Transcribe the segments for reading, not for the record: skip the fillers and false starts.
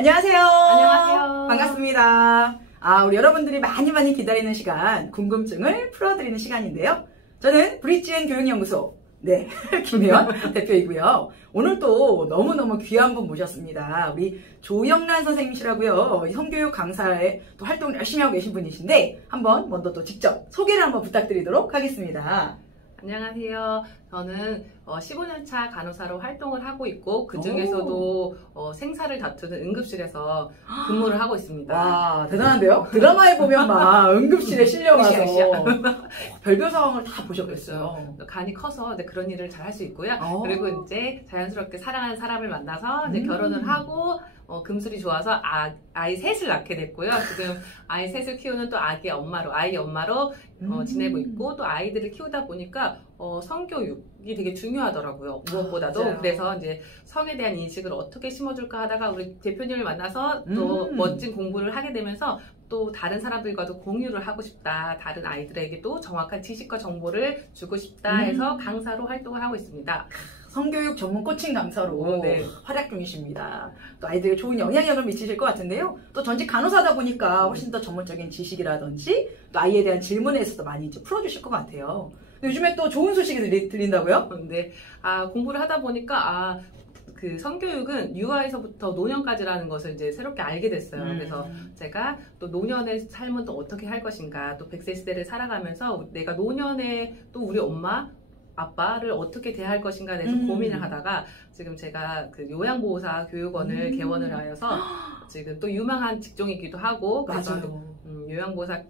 안녕하세요. 안녕하세요. 반갑습니다. 우리 여러분들이 많이 기다리는 시간, 궁금증을 풀어드리는 시간인데요. 저는 브릿지앤 교육연구소, 김혜원 대표이고요. 오늘 또 너무너무 귀한 분 모셨습니다. 우리 조영란 선생님이시라고요. 성교육 강사에 또 활동을 열심히 하고 계신 분이신데, 먼저 또 직접 소개를 한번 부탁드리도록 하겠습니다. 안녕하세요. 저는 15년차 간호사로 활동을 하고 있고 그 중에서도 생사를 다투는 응급실에서 근무를 하고 있습니다. 와, 대단한데요? 드라마에 보면 막 응급실에 실려가서 별별 상황을 다 보셨겠어요. 간이 커서 그런 일을 잘 할 수 있고요. 그리고 이제 자연스럽게 사랑하는 사람을 만나서 이제 결혼을 하고 금술이 좋아서 아이 셋을 낳게 됐고요. 지금 아이 셋을 키우는 또 아이의 엄마로 지내고 있고, 또 아이들을 키우다 보니까 성교육이 되게 중요하더라고요. 무엇보다도. 맞아요. 그래서 이제 성에 대한 인식을 어떻게 심어줄까 하다가 우리 대표님을 만나서 또 멋진 공부를 하게 되면서 또 다른 사람들과도 공유를 하고 싶다. 다른 아이들에게도 정확한 지식과 정보를 주고 싶다 해서 강사로 활동을 하고 있습니다. 성교육 전문 코칭 강사로 활약 중이십니다. 또 아이들에게 좋은 영향력을 미치실 것 같은데요. 또 전직 간호사다 보니까 훨씬 더 전문적인 지식이라든지 또 아이에 대한 질문에 있어서 많이 이제 풀어주실 것 같아요. 요즘에 또 좋은 소식이 들린다고요? 네. 공부를 하다 보니까 그 성교육은 유아에서부터 노년까지라는 것을 이제 새롭게 알게 됐어요. 그래서 제가 또 노년의 삶은 또 어떻게 할 것인가, 또 100세 시대를 살아가면서 내가 노년에 또 우리 엄마, 아빠를 어떻게 대할 것인가에 대해서 고민을 하다가 지금 제가 그 요양보호사 교육원을 개원을 하여서 지금 또 유망한 직종이기도 하고, 그래서 요양보호사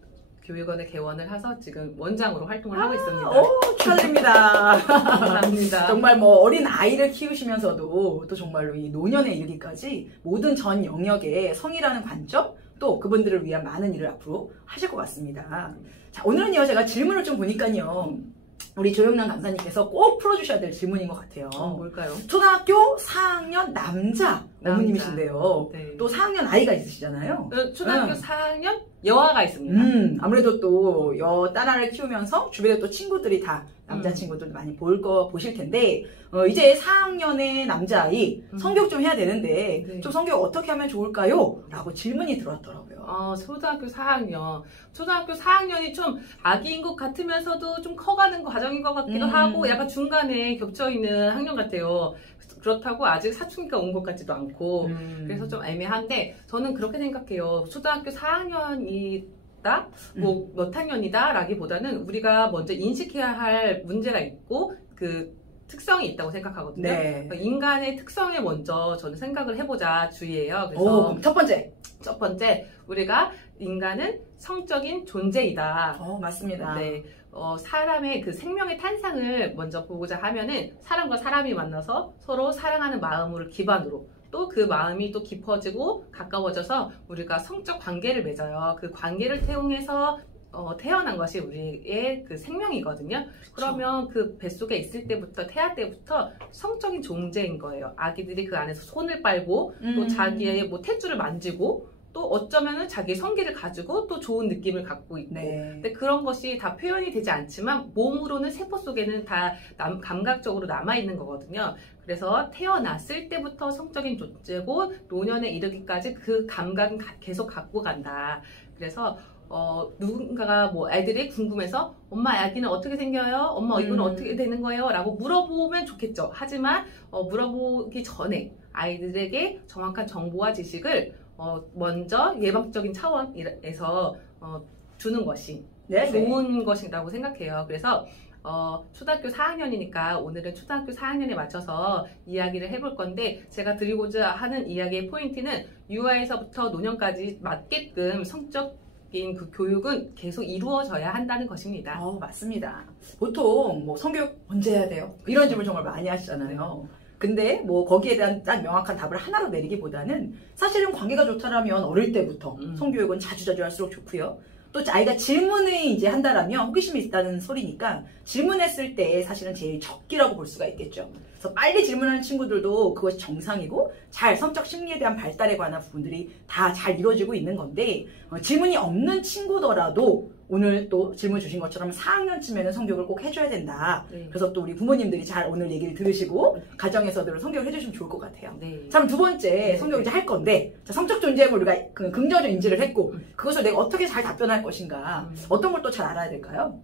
교육원을 개원을 해서 지금 원장으로 활동을 하고 있습니다. 축하드립니다. 감사합니다. 정말 어린 아이를 키우시면서도 또 정말로 이 노년에 이르기까지 모든 전 영역의 성이라는 관점, 또 그분들을 위한 많은 일을 앞으로 하실 것 같습니다. 자, 오늘은요, 제가 질문을 좀 보니까요, 우리 조영란 강사님께서 꼭 풀어주셔야 될 질문인 것 같아요. 뭘까요? 초등학교 4학년 남자 어머님이신데요. 네. 또 4학년 아이가 있으시잖아요. 초등학교 4학년 여아가 있습니다. 아무래도 또 딸아이를 키우면서 주변에 또 친구들이 다 남자친구들 많이 보실 텐데, 이제 4학년의 남자아이 성교육 좀 해야 되는데 좀 성교육 어떻게 하면 좋을까요? 라고 질문이 들어왔더라고요. 초등학교 4학년. 초등학교 4학년이 좀 아기인 것 같으면서도 좀 커가는 과정인 것 같기도 하고, 약간 중간에 겹쳐있는 학년 같아요. 그렇다고 아직 사춘기가 온 것 같지도 않고, 그래서 좀 애매한데, 저는 그렇게 생각해요. 초등학교 4학년이다? 몇 학년이다? 라기보다는 우리가 먼저 인식해야 할 문제가 있고, 그 특성이 있다고 생각하거든요. 그러니까 인간의 특성에 먼저 저는 생각을 해보자 주의예요. 그래서 그럼 첫 번째, 우리가 인간은 성적인 존재이다. 맞습니다. 네. 사람의 그 생명의 탄생을 먼저 보고자 하면은 사람과 사람이 만나서 서로 사랑하는 마음을 기반으로 또 그 마음이 또 깊어지고 가까워져서 우리가 성적 관계를 맺어요. 그 관계를 통해서 태어난 것이 우리의 그 생명이거든요. 그러면 그 뱃속에 있을 때부터, 태아 때부터 성적인 존재인 거예요. 아기들이 그 안에서 손을 빨고 또 자기의 탯줄을 만지고 또 어쩌면은 자기 성기를 가지고 또 좋은 느낌을 갖고 있고, 근데 그런 것이 다 표현이 되지 않지만 몸으로는 세포 속에는 다 감각적으로 남아있는 거거든요. 그래서 태어났을 때부터 성적인 존재고 노년에 이르기까지 그 감각은 계속 갖고 간다. 그래서 누군가가 애들이 궁금해서 엄마 아기는 어떻게 생겨요? 엄마 이거는 어떻게 되는 거예요? 라고 물어보면 좋겠죠. 하지만 물어보기 전에 아이들에게 정확한 정보와 지식을 먼저 예방적인 차원에서 주는 것이 좋은 것이라고 생각해요. 그래서 초등학교 4학년이니까 오늘은 초등학교 4학년에 맞춰서 이야기를 해볼 건데, 제가 드리고자 하는 이야기의 포인트는 유아에서부터 노년까지 맞게끔 성적인 그 교육은 계속 이루어져야 한다는 것입니다. 맞습니다. 보통 성교육 언제 해야 돼요? 이런 질문 정말 많이 하시잖아요. 근데 거기에 대한 딱 명확한 답을 하나로 내리기보다는 사실은 관계가 좋다라면 어릴 때부터 성교육은 자주자주 할수록 좋고요. 또 아이가 질문을 이제 한다라면 호기심이 있다는 소리니까 질문했을 때 사실은 제일 적기라고 볼 수가 있겠죠. 그래서 빨리 질문하는 친구들도 그것이 정상이고 잘 성적 심리에 대한 발달에 관한 부분들이 다 잘 이루어지고 있는 건데, 질문이 없는 친구더라도 오늘 또 질문 주신 것처럼 4학년쯤에는 성교육을 꼭 해줘야 된다. 네. 그래서 또 우리 부모님들이 잘 오늘 얘기를 들으시고 가정에서도 성교육을 해주시면 좋을 것 같아요. 네. 자, 그럼 두 번째 성교육 이제 할 건데, 자, 성적 존재임을 우리가 긍정적으로 인지를 했고, 그것을 내가 어떻게 잘 답변할 것인가, 어떤 걸 또 잘 알아야 될까요?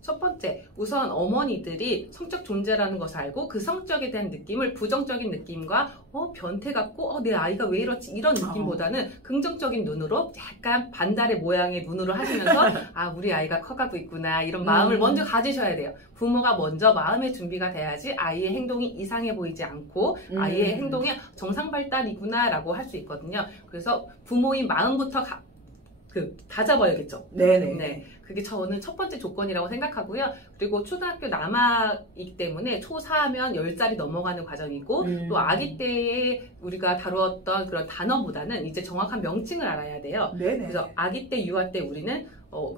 첫 번째, 우선 어머니들이 성적 존재라는 것을 알고 그 성적에 대한 느낌을 부정적인 느낌과 변태 같고 내 아이가 왜 이렇지 이런 느낌보다는 긍정적인 눈으로 약간 반달의 모양의 눈으로 하시면서 아, 우리 아이가 커가고 있구나 이런 마음을 먼저 가지셔야 돼요. 부모가 먼저 마음의 준비가 돼야지 아이의 행동이 이상해 보이지 않고 아이의 행동이 정상 발달이구나 라고 할 수 있거든요. 그래서 부모의 마음부터 다잡아야겠죠. 네네. 네. 그게 저는 첫 번째 조건이라고 생각하고요. 그리고 초등학교 남아이기 때문에 초4하면 10살이 넘어가는 과정이고 또 아기 때에 우리가 다루었던 그런 단어보다는 이제 정확한 명칭을 알아야 돼요. 네네. 그래서 아기 때, 유아 때 우리는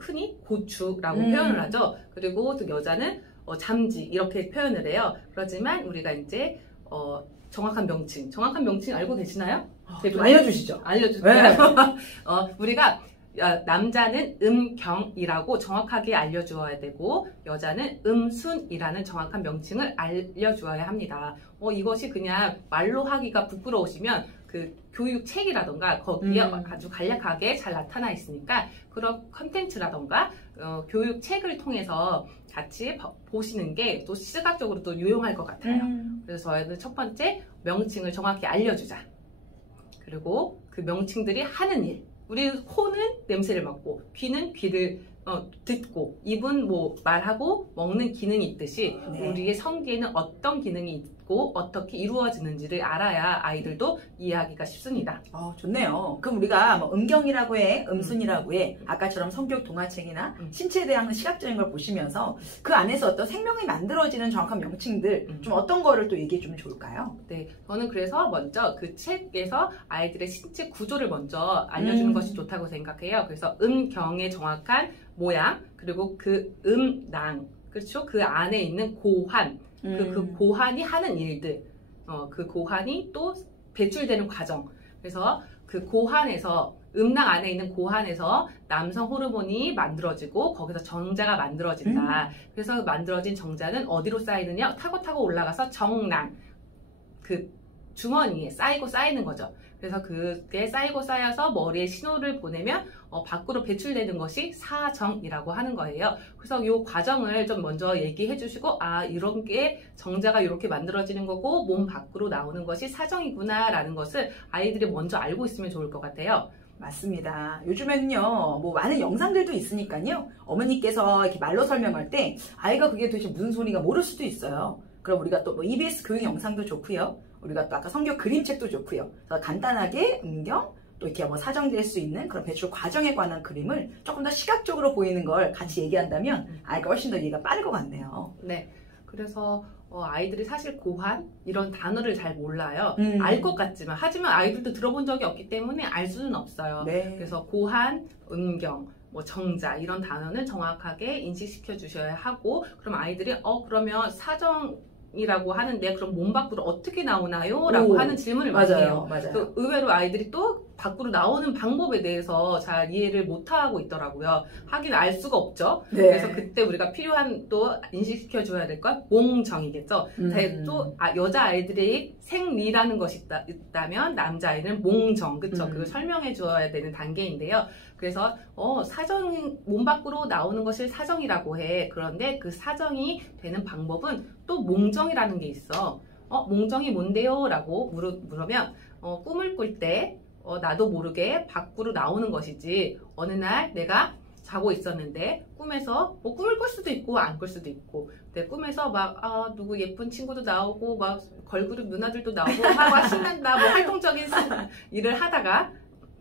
흔히 고추라고 표현을 하죠. 그리고 또 여자는 잠지 이렇게 표현을 해요. 그렇지만 우리가 이제 정확한 명칭 알고 계시나요? 좀 알려주시죠. 알려주세요. 네. 우리가 남자는 음경이라고 정확하게 알려주어야 되고 여자는 음순이라는 정확한 명칭을 알려주어야 합니다. 이것이 그냥 말로 하기가 부끄러우시면 그 교육책이라던가 거기에 아주 간략하게 잘 나타나 있으니까 그런 컨텐츠라던가 교육책을 통해서 같이 보시는 게 또 시각적으로 또 유용할 것 같아요. 그래서 저희는 첫 번째 명칭을 정확히 알려주자. 그리고 그 명칭들이 하는 일. 우리 코는 냄새를 맡고 귀는 귀를 듣고 입은 말하고 먹는 기능이 있듯이 네. 우리의 성기에는 어떤 기능이 있고 어떻게 이루어지는지를 알아야 아이들도 이해하기가 쉽습니다. 좋네요. 그럼 우리가 음경이라고 해, 음순이라고 해, 아까처럼 성교육 동화책이나 신체에 대한 시각적인 걸 보시면서 그 안에서 어떤 생명이 만들어지는 정확한 명칭들 좀 어떤 거를 또 얘기해 주면 좋을까요? 네, 저는 그래서 먼저 그 책에서 아이들의 신체 구조를 먼저 알려주는 것이 좋다고 생각해요. 그래서 음경의 정확한 모양, 그리고 그 음낭, 그렇죠? 그 안에 있는 고환, 그 고환이 하는 일들, 그 고환이 또 배출되는 과정. 그래서 그 고환에서, 음낭 안에 있는 고환에서 남성 호르몬이 만들어지고 거기서 정자가 만들어진다. 그래서 만들어진 정자는 어디로 쌓이느냐? 타고 올라가서 정낭, 그 주머니에 쌓이는 거죠. 그래서 그게 쌓이고 쌓여서 머리에 신호를 보내면 밖으로 배출되는 것이 사정이라고 하는 거예요. 그래서 이 과정을 좀 먼저 얘기해 주시고 이런 게 정자가 이렇게 만들어지는 거고 몸 밖으로 나오는 것이 사정이구나 라는 것을 아이들이 먼저 알고 있으면 좋을 것 같아요. 맞습니다. 요즘에는요, 많은 영상들도 있으니까요, 어머니께서 이렇게 말로 설명할 때 아이가 그게 도대체 무슨 소리가 모를 수도 있어요. 그럼 우리가 또 EBS 교육 영상도 좋고요. 우리가 또 아까 성경 그림책도 좋고요. 그래서 간단하게 음경, 또 이렇게 사정될 수 있는 그런 배출 과정에 관한 그림을 조금 더 시각적으로 보이는 걸 같이 얘기한다면 아이가 훨씬 더 이해가 빠를 것 같네요. 네. 그래서 아이들이 사실 고환 이런 단어를 잘 몰라요. 알 것 같지만 하지만 아이들도 들어본 적이 없기 때문에 알 수는 없어요. 네. 그래서 고환, 음경, 정자 이런 단어는 정확하게 인식시켜 주셔야 하고 그럼 아이들이 그러면 사정이라고 하는데 그럼 몸 밖으로 어떻게 나오나요? 라고 하는 질문을 많이 해요. 맞아요. 또 의외로 아이들이 또 밖으로 나오는 방법에 대해서 잘 이해를 못하고 있더라고요. 하긴 알 수가 없죠. 네. 그래서 그때 우리가 필요한 또 인식시켜 줘야 될 건 몽정이겠죠. 또 여자아이들이 생리라는 것이 있다면 남자아이는 몽정, 그쵸? 그걸 설명해 줘야 되는 단계인데요. 그래서 사정이 몸 밖으로 나오는 것을 사정이라고 해. 그런데 그 사정이 되는 방법은 또 몽정이라는 게 있어. 몽정이 뭔데요? 라고 물으면 꿈을 꿀 때 나도 모르게 밖으로 나오는 것이지 어느 날 내가 자고 있었는데 꿈에서 꿈을 꿀 수도 있고 안 꿀 수도 있고 내 꿈에서 누구 예쁜 친구도 나오고 걸그룹 누나들도 나오고 신난다 활동적인 일을 하다가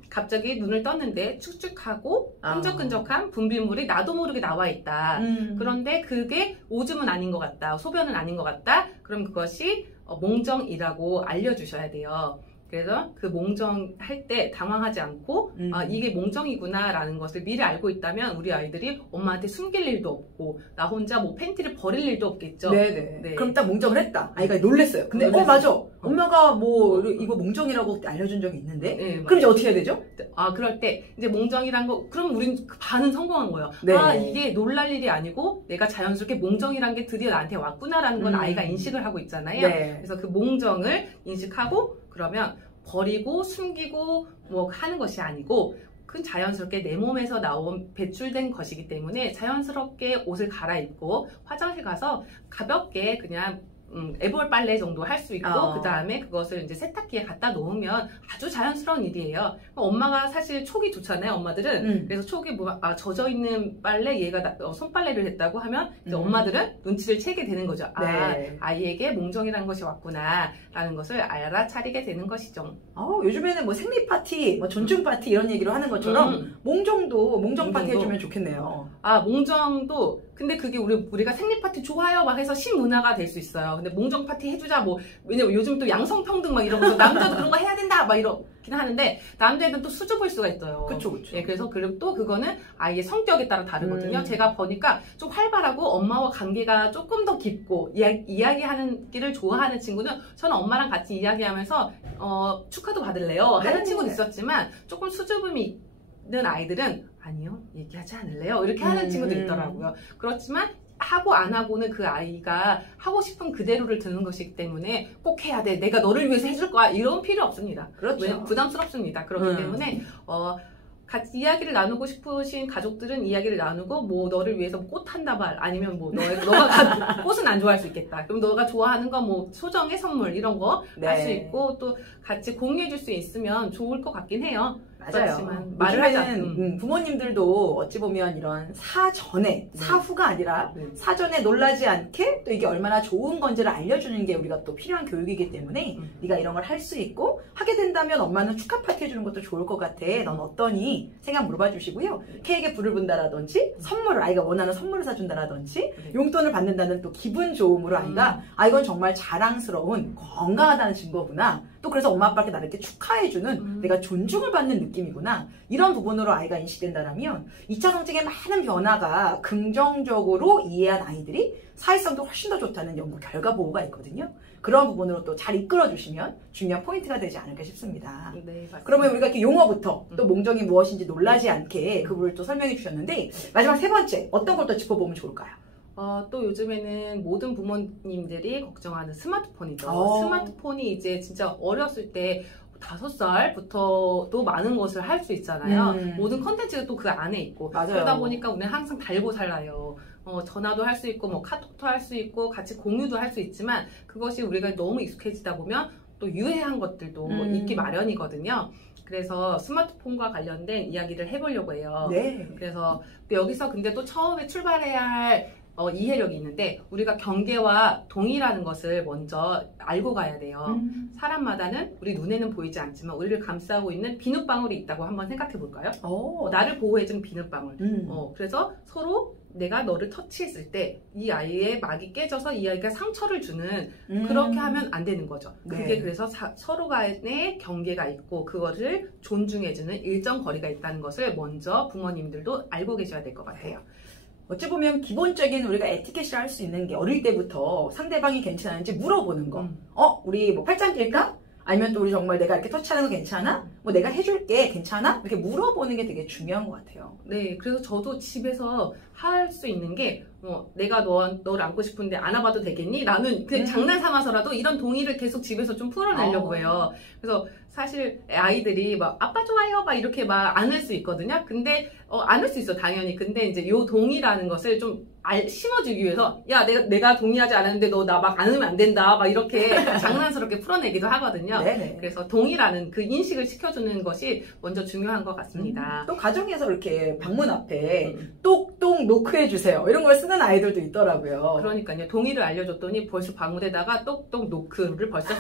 갑자기 눈을 떴는데 축축하고 끈적끈적한 분비물이 나도 모르게 나와 있다. 그런데 그게 오줌은 아닌 것 같다. 소변은 아닌 것 같다. 그럼 그것이 몽정이라고 알려주셔야 돼요. 그래서 그 몽정할 때 당황하지 않고 아, 이게 몽정이구나 라는 것을 미리 알고 있다면 우리 아이들이 엄마한테 숨길 일도 없고 나 혼자 뭐 팬티를 버릴 일도 없겠죠. 네네. 네. 그럼 딱 몽정을 했다. 아이가 놀랬어요. 근데 놀랬어요. 맞아. 엄마가 뭐 이거 몽정이라고 알려준 적이 있는데 네, 그럼 이제 어떻게 해야 되죠? 아 그럴 때 이제 몽정이란 거 그럼 우린 반은 성공한 거예요. 네. 아 이게 놀랄 일이 아니고 내가 자연스럽게 몽정이란 게 드디어 나한테 왔구나라는 건 아이가 인식을 하고 있잖아요. 네. 그래서 그 몽정을 인식하고 그러면 버리고 숨기고 뭐 하는 것이 아니고 그 자연스럽게 내 몸에서 나온 배출된 것이기 때문에 자연스럽게 옷을 갈아입고 화장실 가서 가볍게 그냥 애벌 빨래 정도 할 수 있고 그 다음에 그것을 이제 세탁기에 갖다 놓으면 아주 자연스러운 일이에요. 엄마가 사실 촉이 좋잖아요. 엄마들은 그래서 촉이 뭐 젖어 있는 빨래 얘가 손빨래를 했다고 하면 이제 엄마들은 눈치를 채게 되는 거죠. 네. 아 아이에게 몽정이라는 것이 왔구나라는 것을 알아차리게 되는 것이죠. 요즘에는 뭐 생리 파티, 뭐 존중 파티 이런 얘기로 하는 것처럼 몽정도 몽정 파티 해주면 좋겠네요. 아 몽정도 근데 그게 우리가 생리 파티 좋아요 막 해서 신문화가 될 수 있어요. 근데 몽정 파티 해주자 뭐 왜냐면 요즘 또 양성평등 막 이런 거 남자도 그런 거 해야 된다 막 이러긴 하는데 남자애들은 또 수줍을 수가 있어요. 그렇죠. 예, 그래서 그리고 또 그거는 아이의 성격에 따라 다르거든요. 제가 보니까 좀 활발하고 엄마와 관계가 조금 더 깊고 이야기하는 길을 좋아하는 친구는 저는 엄마랑 같이 이야기하면서 축하도 받을래요 하는 친구도 있었지만 조금 수줍음이 있는 아이들은 아니요 얘기하지 않을래요 이렇게 하는 친구도 있더라고요. 그렇지만 하고 안 하고는 그 아이가 하고 싶은 그대로를 드는 것이기 때문에 꼭 해야 돼 내가 너를 위해서 해줄 거야 이런 필요 없습니다. 그렇죠. 왜냐면 부담스럽습니다. 그렇기 때문에 같이 이야기를 나누고 싶으신 가족들은 이야기를 나누고 뭐 너를 위해서 꽃 한 다발 아니면 뭐 너가 꽃은 안 좋아할 수 있겠다. 그럼 너가 좋아하는 거 뭐 소정의 선물 이런 거 할 수 있고 또 같이 공유해 줄 수 있으면 좋을 것 같긴 해요. 맞아요. 말을 하자면 부모님들도 어찌 보면 이런 사전에 사후가 아니라 사전에 놀라지 않게 또 이게 얼마나 좋은 건지를 알려주는 게 우리가 또 필요한 교육이기 때문에 네가 이런 걸 할 수 있고 하게 된다면 엄마는 축하 파티 해주는 것도 좋을 것 같아. 넌 어떠니? 생각 물어봐 주시고요. 케이크에 불을 분다라든지 선물을 아이가 원하는 선물을 사준다라든지 용돈을 받는다는 또 기분 좋음으로 아이가 이건 정말 자랑스러운 건강하다는 증거구나. 또 그래서 엄마 아빠께 나를 이렇게 축하해주는 내가 존중을 받는 느낌이구나. 이런 부분으로 아이가 인식된다면 2차 성징의 많은 변화가 긍정적으로 이해한 아이들이 사회성도 훨씬 더 좋다는 연구 결과 보고가 있거든요. 그런 부분으로 또 잘 이끌어주시면 중요한 포인트가 되지 않을까 싶습니다. 네, 맞습니다. 그러면 우리가 이렇게 용어부터 또 몽정이 무엇인지 놀라지 않게 그 부분을 또 설명해 주셨는데 마지막 세 번째 어떤 걸 또 짚어보면 좋을까요? 또 요즘에는 모든 부모님들이 걱정하는 스마트폰이죠. 스마트폰이 이제 진짜 어렸을 때 5살부터도 많은 것을 할 수 있잖아요. 모든 컨텐츠가 또 그 안에 있고 맞아요. 그러다 보니까 우리는 항상 달고 살아요. 전화도 할 수 있고 뭐 카톡도 할 수 있고 같이 공유도 할 수 있지만 그것이 우리가 너무 익숙해지다 보면 또 유해한 것들도 있기 마련이거든요. 그래서 스마트폰과 관련된 이야기를 해보려고 해요. 네. 그래서 여기서 근데 또 처음에 출발해야 할 이해력이 있는데 우리가 경계와 동의라는 것을 먼저 알고 가야 돼요. 사람마다는 우리 눈에는 보이지 않지만 우리를 감싸고 있는 비눗방울이 있다고 한번 생각해 볼까요? 나를 보호해준 비눗방울. 그래서 서로 내가 너를 터치했을 때 이 아이의 막이 깨져서 이 아이가 상처를 주는 그렇게 하면 안 되는 거죠. 네. 그게 그래서 서로 간의 경계가 있고 그거를 존중해주는 일정 거리가 있다는 것을 먼저 부모님들도 알고 계셔야 될 것 같아요. 어찌 보면 기본적인 우리가 에티켓이라 할 수 있는 게 어릴 때부터 상대방이 괜찮은지 물어보는 거. 우리 뭐 팔짱 낄까? 아니면 또 우리 정말 내가 이렇게 터치하는 거 괜찮아? 뭐 내가 해줄게 괜찮아? 이렇게 물어보는 게 되게 중요한 것 같아요. 네, 그래서 저도 집에서 할 수 있는 게 내가 너를 안고 싶은데 안아봐도 되겠니? 나는 그냥 장난 삼아서라도 이런 동의를 계속 집에서 좀 풀어내려고 해요. 그래서 사실 아이들이 막 아빠 좋아요 막 이렇게 막 안을 수 있거든요. 근데 안을 수 있어 당연히. 근데 이제 요 동의라는 것을 좀 심어주기 위해서 야 내가 동의하지 않았는데 너 나 막 안으면 안 된다 막 이렇게 장난스럽게 풀어내기도 하거든요. 네네. 그래서 동의라는 그 인식을 시켜주는 것이 먼저 중요한 것 같습니다. 또 가정에서 이렇게 방문 앞에 똑똑 노크해주세요 이런 걸 쓰는 아이들도 있더라고요. 그러니까요. 동의를 알려줬더니 벌써 방문에다가 똑똑 노크를 벌써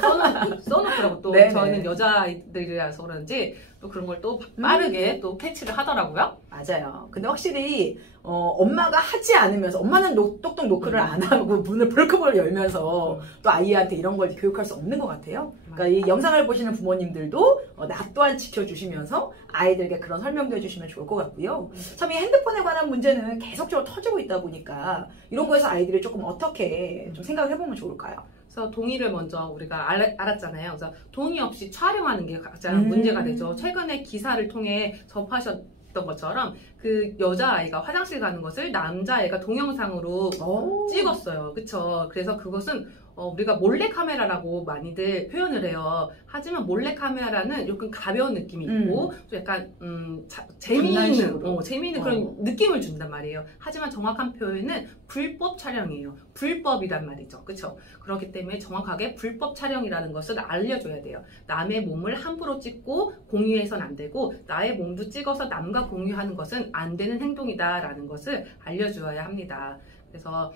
써놓더라고. 또 네네. 저희는 여자아이들이라서 그런지 또 그런 걸 또 빠르게 또 캐치를 하더라고요. 맞아요. 근데 확실히 엄마가 하지 않으면서 엄마는 똑똑 노크를 안 하고 문을 벌컥벌 열면서 또 아이한테 이런 걸 교육할 수 없는 것 같아요. 그러니까 이 영상을 보시는 부모님들도 나 또한 지켜주시면서 아이들에게 그런 설명도 해주시면 좋을 것 같고요. 참 이 핸드폰에 관한 문제는 계속적으로 터지고 있다 보니까 이런 거에서 아이들이 조금 어떻게 좀 생각을 해보면 좋을까요? 그래서 동의를 먼저 우리가 알았잖아요. 그래서 동의 없이 촬영하는 게 가장 문제가 되죠. 최근에 기사를 통해 접하셨던 것처럼 그 여자아이가 화장실 가는 것을 남자아이가 동영상으로 찍었어요. 그쵸? 그래서 그것은 우리가 몰래카메라라고 많이들 표현을 해요. 하지만 몰래카메라는 조금 가벼운 느낌이 있고 좀 약간 재미있는 그런 느낌을 준단 말이에요. 하지만 정확한 표현은 불법 촬영이에요. 불법이란 말이죠. 그쵸? 그렇기 때문에 정확하게 불법 촬영이라는 것을 알려줘야 돼요. 남의 몸을 함부로 찍고 공유해서는 안 되고 나의 몸도 찍어서 남과 공유하는 것은 안 되는 행동이다라는 것을 알려주어야 합니다. 그래서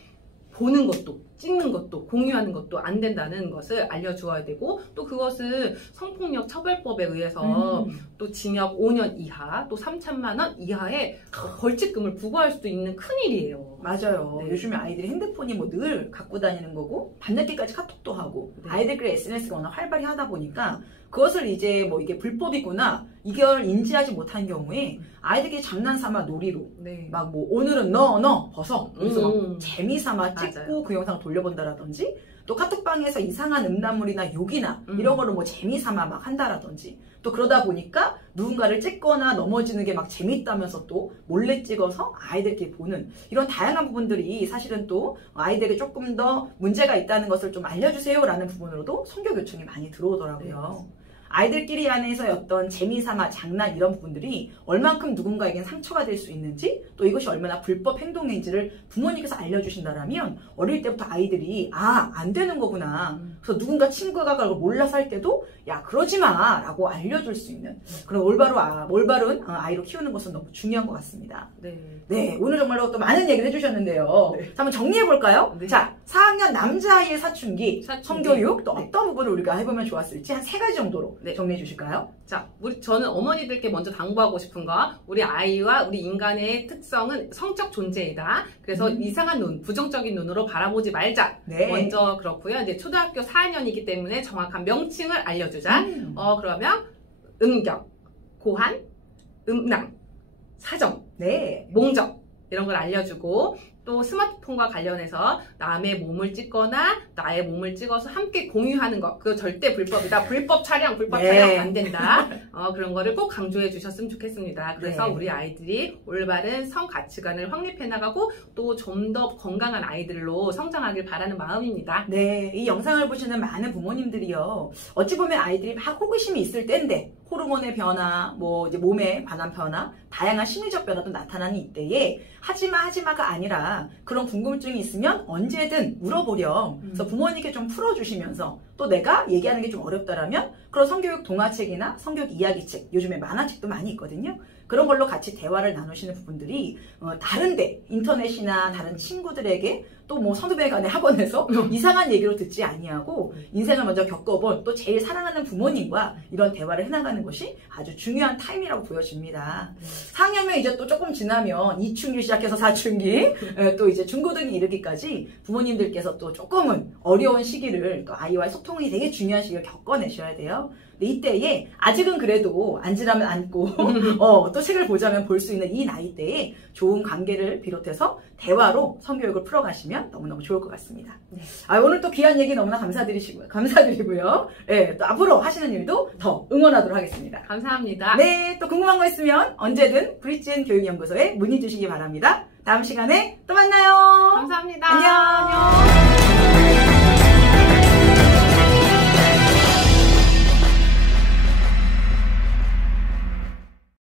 보는 것도 찍는 것도 공유하는 것도 안 된다는 것을 알려주어야 되고 또 그것은 성폭력 처벌법에 의해서 또 징역 5년 이하 또 3천만 원 이하의 벌칙금을 부과할 수도 있는 큰일이에요. 맞아요. 네. 요즘에 아이들이 핸드폰이 뭐 늘 갖고 다니는 거고 밤늦게까지 카톡도 하고 네. 아이들끼리 SNS가 워낙 활발히 하다 보니까 그것을 이제 뭐 이게 불법이구나 이걸 인지하지 못한 경우에 아이들끼리 장난삼아 놀이로 네. 막 뭐 오늘은 너 벗어 그래서 막 재미삼아 찍고 맞아요. 그 영상을 돌려본다라든지 또 카톡방에서 이상한 음란물이나 욕이나 이런 거를 뭐 재미삼아 막 한다라든지 또 그러다 보니까 누군가를 찍거나 넘어지는 게 막 재밌다면서 또 몰래 찍어서 아이들끼리 보는 이런 다양한 부분들이 사실은 또 아이들에게 조금 더 문제가 있다는 것을 좀 알려주세요 라는 부분으로도 성격 요청이 많이 들어오더라고요. 네. 아이들끼리 안에서 어떤 재미삼아 장난 이런 부분들이 얼만큼 누군가에겐 상처가 될 수 있는지 또 이것이 얼마나 불법 행동인지를 부모님께서 알려주신다면 어릴 때부터 아이들이 안 되는 거구나. 그래서 누군가 친구가 그걸 몰라서 할 때도 야 그러지 마 라고 알려줄 수 있는 그런 올바른 아이로 키우는 것은 너무 중요한 것 같습니다. 네, 오늘 정말로 또 많은 얘기를 해주셨는데요. 네. 자, 한번 정리해볼까요? 네. 자, 4학년 남자아이의 사춘기, 성교육 또 어떤 부분을 우리가 해보면 좋았을지 한 3가지 정도로 정리해 주실까요? 자, 저는 어머니들께 먼저 당부하고 싶은 거 우리 아이와 우리 인간의 특성은 성적 존재이다. 그래서 이상한 눈, 부정적인 눈으로 바라보지 말자. 네. 먼저 그렇고요. 이제 초등학교 4학년이기 때문에 정확한 명칭을 알려주자. 그러면 음격, 고한, 음낭, 사정, 몽적 이런 걸 알려주고 또 스마트폰과 관련해서 남의 몸을 찍거나 나의 몸을 찍어서 함께 공유하는 것 그거 절대 불법이다. 불법 촬영 안 된다. 그런 거를 꼭 강조해 주셨으면 좋겠습니다. 그래서 우리 아이들이 올바른 성 가치관을 확립해 나가고 또 좀 더 건강한 아이들로 성장하길 바라는 마음입니다. 네, 이 영상을 보시는 많은 부모님들이요. 어찌 보면 아이들이 막 호기심이 있을 때인데 호르몬의 변화, 뭐 이제 몸의 반한 변화, 다양한 심리적 변화도 나타나는 이때에 하지마가 아니라 그런 궁금증이 있으면 언제든 물어보렴. 그래서 부모님께 좀 풀어주시면서 또 내가 얘기하는 게 좀 어렵다라면 그런 성교육 동화책이나 성교육 이야기책, 요즘에 만화책도 많이 있거든요. 그런 걸로 같이 대화를 나누시는 부분들이 다른데 인터넷이나 다른 친구들에게 또 뭐 선후배 간의 학원에서 이상한 얘기로 듣지 아니하고 인생을 먼저 겪어본 또 제일 사랑하는 부모님과 이런 대화를 해나가는 것이 아주 중요한 타임이라고 보여집니다. 4학년이면 이제 또 조금 지나면 이춘기 시작해서 사춘기 또 이제 중고등이 이르기까지 부모님들께서 또 조금은 어려운 시기를 또 아이와의 소통이 되게 중요한 시기를 겪어내셔야 돼요. 근데 이때에 아직은 그래도 앉으라면 앉고 또 책을 보자면 볼 수 있는 이 나이대에 좋은 관계를 비롯해서 대화로 성교육을 풀어가시면 너무너무 좋을 것 같습니다. 오늘 또 귀한 얘기 너무나 감사드리고요. 네, 또 앞으로 하시는 일도 더 응원하도록 하겠습니다. 감사합니다. 네, 또 궁금한 거 있으면 언제든 브릿지앤 교육연구소에 문의 주시기 바랍니다. 다음 시간에 또 만나요. 감사합니다. 안녕.